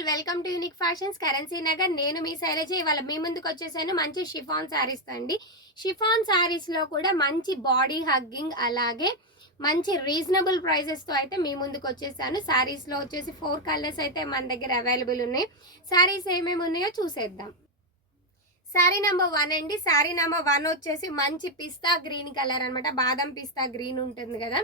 All welcome to unique fashions currency Nagar. నేను మీ శైలజ. ఇవాళ మీ ముందుకు వచ్చేసాను మంచి షిఫాన్ శారీస్ అండి. షిఫాన్ శారీస్లో కూడా మంచి బాడీ హగ్గింగ్ అలాగే మంచి రీజనబుల్ ప్రైజెస్తో అయితే మీ ముందుకు వచ్చేసాను. శారీస్లో వచ్చేసి 4 కలర్స్ అయితే మన దగ్గర అవైలబుల్ ఉన్నాయి. శారీస్ ఏమేమి ఉన్నాయో చూసేద్దాం. శారీ నెంబర్ 1 అండి. శారీ నెంబర్ 1 వచ్చేసి మంచి పిస్తా గ్రీన్ కలర్ అనమాట. బాదం పిస్తా గ్రీన్ ఉంటుంది కదా,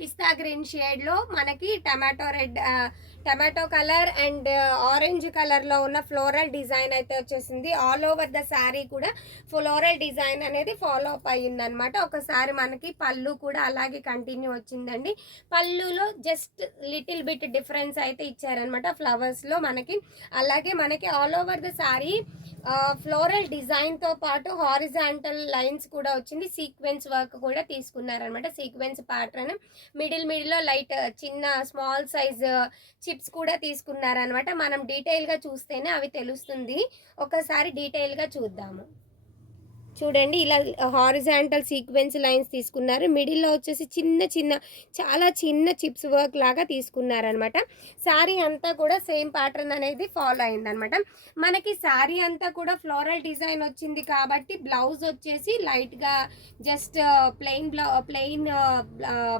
పిస్తా గ్రీన్ షేడ్లో మనకి టమాటో కలర్ అండ్ ఆరెంజ్ కలర్లో ఉన్న ఫ్లోరల్ డిజైన్ అయితే వచ్చేసింది. ఆల్ ఓవర్ ద శారీ కూడా ఫ్లోరల్ డిజైన్ అనేది ఫాలో అప్ అయ్యింది అనమాట. ఒకసారి మనకి పళ్ళు కూడా అలాగే కంటిన్యూ వచ్చిందండి. పళ్ళులో జస్ట్ లిటిల్ బిట్ డిఫరెన్స్ అయితే ఇచ్చారనమాట ఫ్లవర్స్లో మనకి. అలాగే మనకి all over the sari floral డిజైన్తో పాటు హారిజాంటల్ లైన్స్ కూడా వచ్చింది. సీక్వెన్స్ వర్క్ కూడా తీసుకున్నారనమాట. సీక్వెన్స్ ప్యాటర్న్ మిడిల్లో లైట్ చిన్న స్మాల్ సైజ్ చిప్స్ కూడా తీసుకున్నారనమాట. మనం డీటెయిల్గా చూస్తేనే అవి తెలుస్తుంది. ఒకసారి డీటెయిల్గా చూద్దాము. చూడండి, ఇలా హారిజాంటల్ సీక్వెన్స్ లైన్స్ తీసుకున్నారు. మిడిల్లో వచ్చేసి చాలా చిన్న చిప్స్ వర్క్ లాగా తీసుకున్నారనమాట. శారీ అంతా కూడా సేమ్ ప్యాటర్న్ అనేది ఫాలో అయిందనమాట. మనకి శారీ అంతా కూడా ఫ్లోరల్ డిజైన్ వచ్చింది కాబట్టి బ్లౌజ్ వచ్చేసి లైట్గా జస్ట్ ప్లెయిన్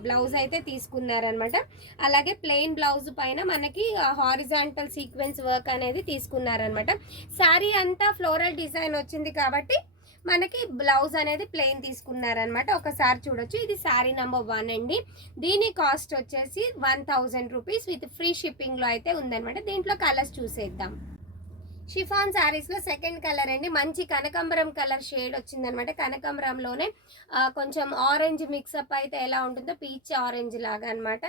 బ్లౌజ్ అయితే తీసుకున్నారనమాట. అలాగే ప్లెయిన్ బ్లౌజ్ పైన మనకి హారిజాంటల్ సీక్వెన్స్ వర్క్ అనేది తీసుకున్నారనమాట. శారీ అంతా ఫ్లోరల్ డిజైన్ వచ్చింది కాబట్టి మనకి బ్లౌజ్ అనేది ప్లెయిన్ తీసుకున్నారనమాట. ఒకసారి చూడొచ్చు. ఇది శారీ నెంబర్ 1 అండి. దీని కాస్ట్ వచ్చేసి 1000 రూపీస్ విత్ ఫ్రీ షిప్పింగ్లో అయితే ఉందనమాట. దీంట్లో కలర్స్ చూసేద్దాం. షిఫాన్ శారీస్లో సెకండ్ కలర్ అండి. మంచి కనకాంబరం కలర్ షేడ్ వచ్చిందనమాట. కనకాంబరంలోనే కొంచెం ఆరెంజ్ మిక్సప్ అయితే ఎలా ఉంటుందో పీచ్ ఆరెంజ్ లాగా అనమాట.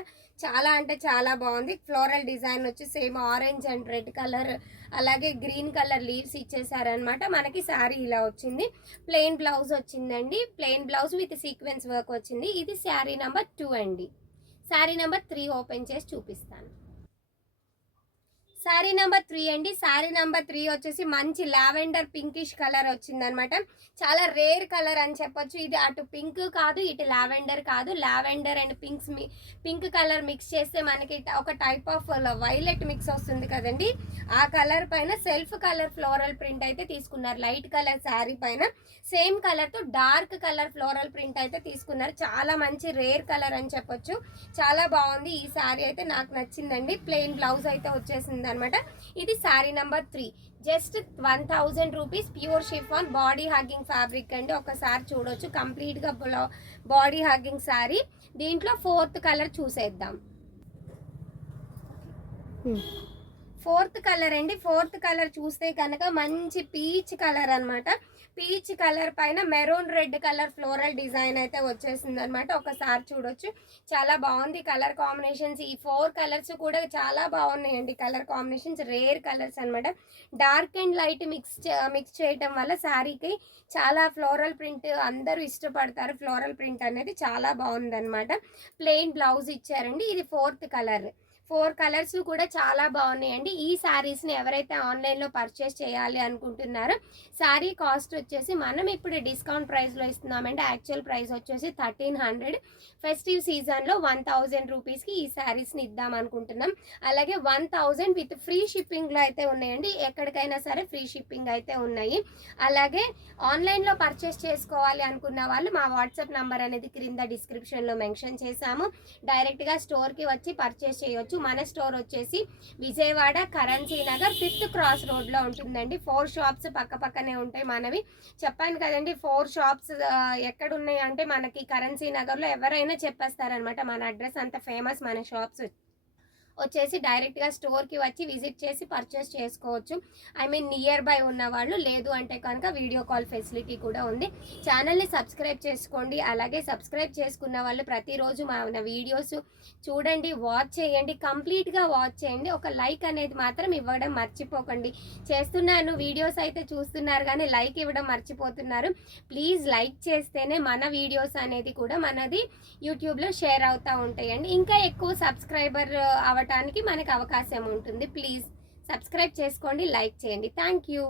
చాలా అంటే చాలా బాగుంది. ఫ్లోరల్ డిజైన్ వచ్చి same orange and red colour అలాగే గ్రీన్ కలర్ లీవ్స్ ఇచ్చేసారనమాట. మనకి శారీ ఇలా వచ్చింది. ప్లెయిన్ బ్లౌజ్ వచ్చిందండి. Plain blouse with sequence work వచ్చింది. ఇది శారీ నెంబర్ 2 అండి. శారీ నెంబర్ 3 ఓపెన్ చేసి చూపిస్తాను. శారీ నెంబర్ 3 అండి. శారీ నెంబర్ 3 వచ్చేసి మంచి లావెండర్ పింకిష్ కలర్ వచ్చిందనమాట. చాలా రేర్ కలర్ అని చెప్పొచ్చు. ఇది అటు పింక్ కాదు, ఇటు లావెండర్ కాదు. Lavender and pink colour mix చేస్తే మనకి ఒక టైప్ ఆఫ్ వైలెట్ మిక్స్ వస్తుంది కదండి. ఆ కలర్ పైన సెల్ఫ్ కలర్ ఫ్లోరల్ ప్రింట్ అయితే తీసుకున్నారు. లైట్ కలర్ శారీ పైన సేమ్ కలర్తో డార్క్ కలర్ ఫ్లోరల్ ప్రింట్ అయితే తీసుకున్నారు. చాలా మంచి రేర్ కలర్ అని చెప్పొచ్చు. చాలా బాగుంది. ఈ శారీ అయితే నాకు నచ్చిందండి. ప్లెయిన్ బ్లౌజ్ అయితే వచ్చేసింది అనమాట. ఇది sari number 3. Just 1000 rupees pure chiffon body hugging fabric అండి. ఒకసారి చూడొచ్చు. కంప్లీట్గా బాడీ హగ్గింగ్ శారీ. దీంట్లో 4th కలర్ చూసేద్దాం. 4th కలర్ అండి. 4th కలర్ చూస్తే కనుక మంచి పీచ్ కలర్ అనమాట. పీచ్ కలర్ పైన maroon red colour floral design అయితే వచ్చేసింది అనమాట. ఒకసారి చూడొచ్చు. చాలా బాగుంది కలర్ కాంబినేషన్స్. ఈ 4 కలర్స్ కూడా చాలా బాగున్నాయండి. కలర్ కాంబినేషన్స్ రేర్ కలర్స్ అనమాట. డార్క్ అండ్ లైట్ మిక్స్ చేయటం వల్ల శారీకి చాలా ఫ్లోరల్ ప్రింట్ అందరూ ఇష్టపడతారు. ఫ్లోరల్ ప్రింట్ అనేది చాలా బాగుంది అనమాట. ప్లెయిన్ బ్లౌజ్ ఇచ్చారండి. ఇది 4th కలర్. 4 కలర్స్ కూడా చాలా బాగున్నాయండి. ఈ శారీస్ని ఎవరైతే ఆన్లైన్లో పర్చేస్ చేయాలి అనుకుంటున్నారో శారీ కాస్ట్ వచ్చేసి మనం ఇప్పుడు డిస్కౌంట్ ప్రైస్లో ఇస్తున్నామండి. యాక్చువల్ ప్రైస్ వచ్చేసి 1300. ఫెస్టివ్ సీజన్లో 1000 రూపీస్కి ఈ శారీస్ని ఇద్దాం అనుకుంటున్నాం. అలాగే 1000 విత్ ఫ్రీ షిప్పింగ్లో అయితే ఉన్నాయండి. ఎక్కడికైనా సరే ఫ్రీ షిప్పింగ్ అయితే ఉన్నాయి. అలాగే ఆన్లైన్లో పర్చేస్ చేసుకోవాలి అనుకున్న వాళ్ళు మా వాట్సాప్ నంబర్ అనేది క్రింద డిస్క్రిప్షన్లో మెన్షన్ చేశాము. డైరెక్ట్గా స్టోర్కి వచ్చి పర్చేస్ చేయొచ్చు. మన స్టోర్ వచ్చేసి Vijayawada currency Nagar 5th cross రోడ్లో ఉంటుందండి. 4 షాప్స్ పక్కనే ఉంటాయి మనవి. చెప్పాను కదండి 4 షాప్స్ ఎక్కడున్నాయి అంటే మనకి కరెన్సీ నగర్లో ఎవరైనా చెప్పేస్తారనమాట. మన అడ్రస్ అంత ఫేమస్. మన షాప్స్ వచ్చేసి డైరెక్ట్గా స్టోర్కి వచ్చి విజిట్ చేసి పర్చేస్ చేసుకోవచ్చు. ఐ మీన్ నియర్ బై ఉన్నవాళ్ళు. లేదు అంటే కనుక వీడియో కాల్ ఫెసిలిటీ కూడా ఉంది. ఛానల్ని సబ్స్క్రైబ్ చేసుకోండి. అలాగే సబ్స్క్రైబ్ చేసుకున్న వాళ్ళు ప్రతిరోజు మన వీడియోస్ చూడండి, వాచ్ చేయండి, కంప్లీట్గా వాచ్ చేయండి. ఒక లైక్ అనేది మాత్రం ఇవ్వడం మర్చిపోకండి. చేస్తున్నాను వీడియోస్ అయితే చూస్తున్నారు కానీ లైక్ ఇవ్వడం మర్చిపోతున్నారు. ప్లీజ్ లైక్ చేస్తేనే మన వీడియోస్ అనేది కూడా మనది యూట్యూబ్లో షేర్ అవుతూ ఉంటాయండి. ఇంకా ఎక్కువ సబ్స్క్రైబర్ అవడానికి మనకు అవకాశం ఉంటుంది. ప్లీజ్ సబ్స్క్రైబ్ చేసుకోండి, లైక్ చేయండి. Thank you.